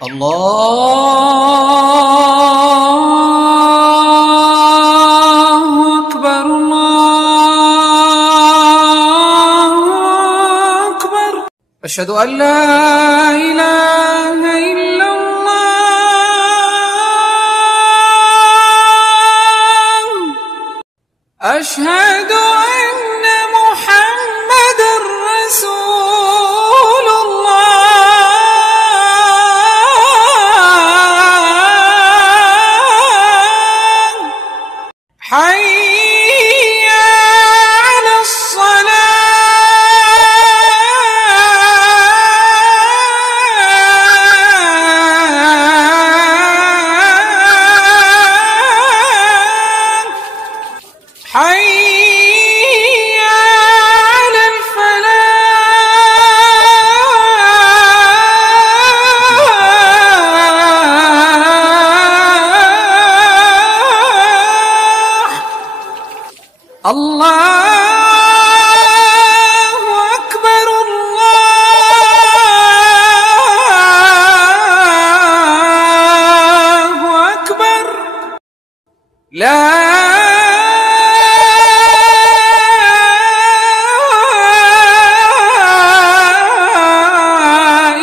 الله أكبر الله أكبر. أشهد أن لا إله إلا الله. أشهد أن محمدًا رسول الله. حي على الصلاة. حي على الفلاح. الله أكبر الله أكبر. لا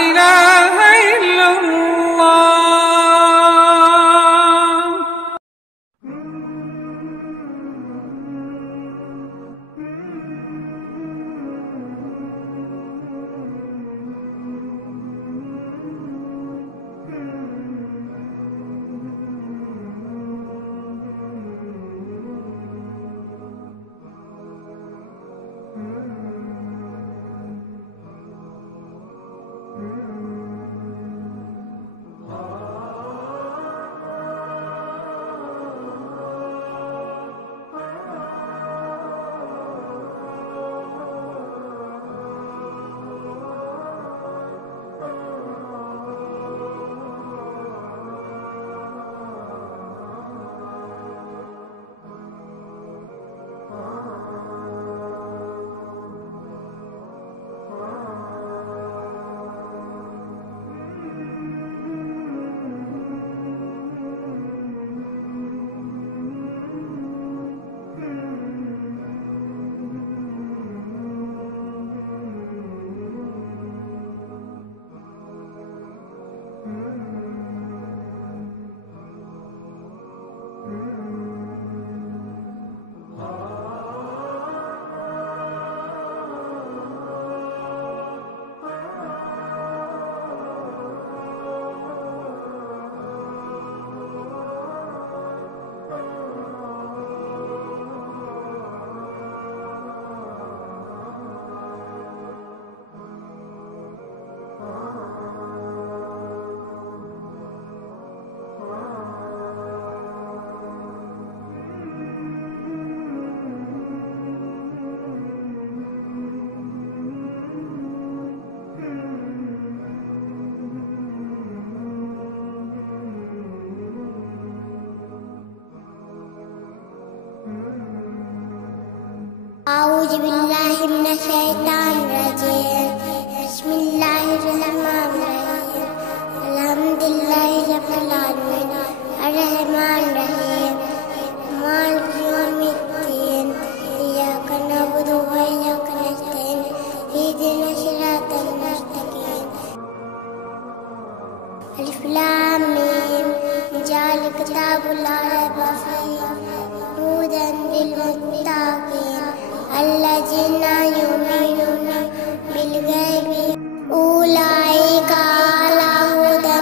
إله إلا الله. أعوذ بالله من الشيطان الرجيم. بسم الله الرحمن الرحيم. الحمد لله رب العالمين الرحمن الرحيم مالك يوم الدين. إياك نعبد وإياك نستعين اهدنا الصراط المستقيم. ألف لام ميم ذلك الكتاب لا ريب فيه هدى للمتقين الذين يؤمنون بالغيب أولئك على هدى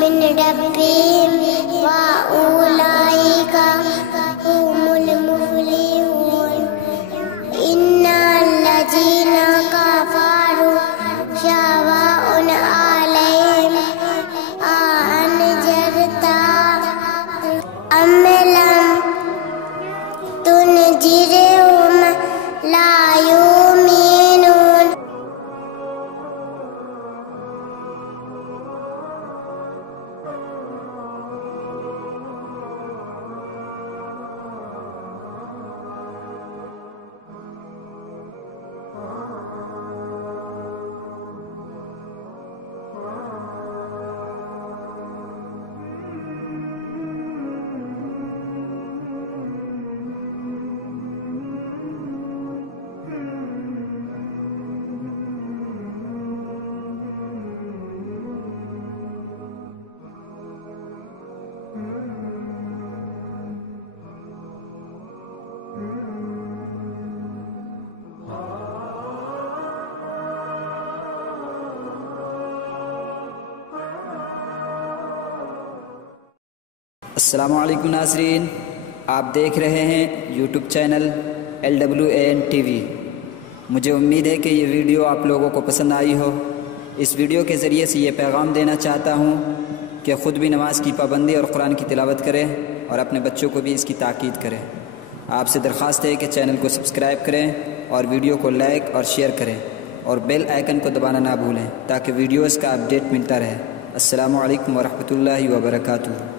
من ربهم وأولئك هم المفلحون. إن الذين كفروا سواء عليهم أأنذرتهم أم لم تنذرهم لا يؤمنون. अस्सलामु अलैकुम नाज़रीन, आप देख रहे हैं यूट्यूब चैनल LWAN TV। मुझे उम्मीद है कि ये वीडियो आप लोगों को पसंद आई हो। इस वीडियो के ज़रिए से ये पैगाम देना चाहता हूँ कि ख़ुद भी नमाज की पाबंदी और कुरान की तिलावत करें और अपने बच्चों को भी इसकी ताकीद करें। आपसे दरख्वास्त है कि चैनल को सब्सक्राइब करें और वीडियो को लाइक और शेयर करें और बेल आइकन को दबाना ना भूलें ताकि वीडियोज़ का अपडेट मिलता रहे। अस्सलामु अलैकुम वरहमतुल्लाहि वबरकातुहू।